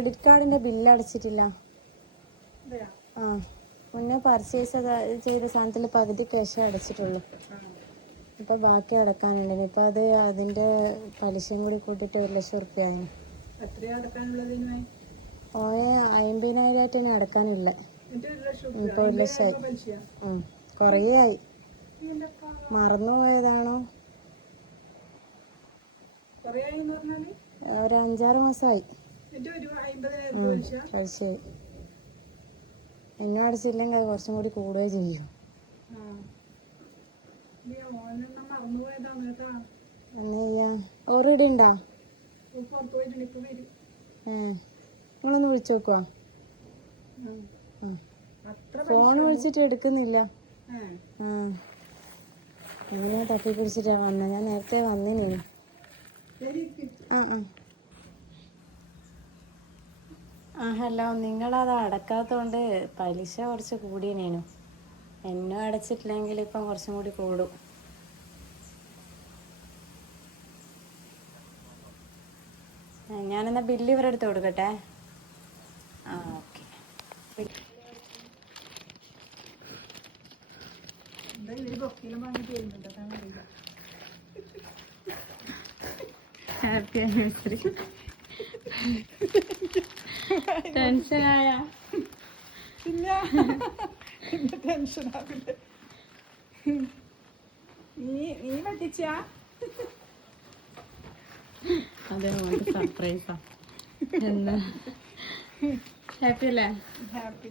Credit കാർഡിന്റെ bill അടച്ചിട്ടില്ല. ആ മുന്നേ പർച്ചേസ് ചെയ്ത സാധനത്തിൽ പകുതി ക്യാഷ് അടച്ചിട്ടുള്ളൂ. ഇപ്പൊ ബാക്കി അടക്കാനുണ്ട്. ഇപ്പൊ അത് അതിന്റെ പലിശയും കൂടി കൂട്ടിട്ട് 1,00,000 റുപ്യായി. 50,000 തന്നെ അടക്കാനില്ല. ഇപ്പൊ 1,00,000 കൊറേ ആയി. മറന്നുപോയതാണോ? ഒരു 5-6 മാസമായി പലിശയായി. എന്നെ അടച്ചില്ലെങ്കിൽ അത് കുറച്ചും കൂടി കൂടുകയും ചെയ്യും. ഓൾറെഡി ഉണ്ടോ? നിങ്ങളൊന്ന് വിളിച്ചു നോക്കുവാ. ഫോൺ വിളിച്ചിട്ട് എടുക്കുന്നില്ല. എങ്ങനെയാ തപ്പി പിടിച്ചിട്ടാ വന്ന? ഞാൻ നേരത്തെ വന്നിനു. ഹലോ, നിങ്ങളത് അടക്കാത്തോണ്ട് പലിശ കുറച്ച് കൂടിയേനു. എന്നെ അടച്ചിട്ടില്ലെങ്കിൽ ഇപ്പം കുറച്ചും കൂടി കൂടും. ഞാനെന്നാ ബില്ല് ഇവരുടെ അടുത്ത് കൊടുക്കട്ടെ. ഓക്കെ. Happy anniversary. ടെൻഷനായ? ഇല്ല, ടെൻഷനാവില്ല. നീ പറ്റിച്ചാ? അതെ, സർപ്രൈസാ. എന്നാ ഹാപ്പി അല്ലേ? ഹാപ്പി.